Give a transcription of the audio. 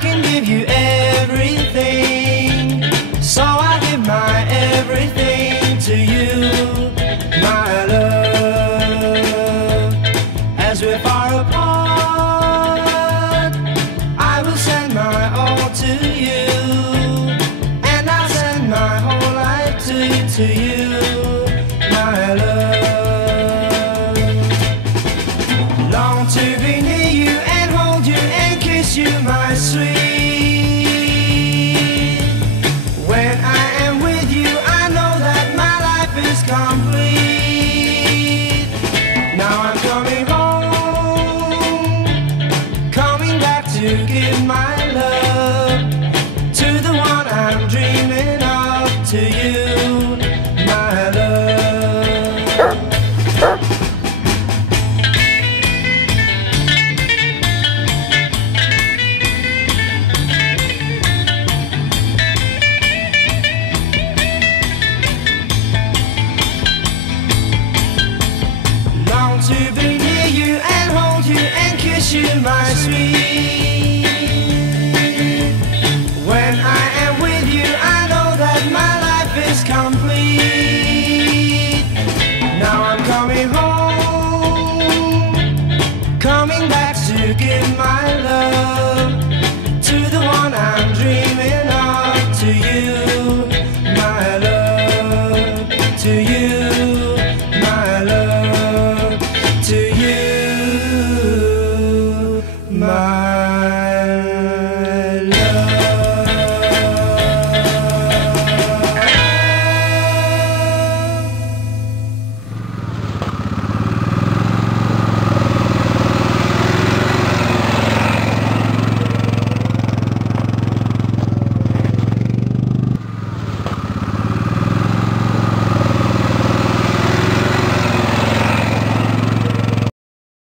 can give you everything, so I give my everything to you, my love. As we're far apart, I will send my all to you, and I'll send my whole life to you.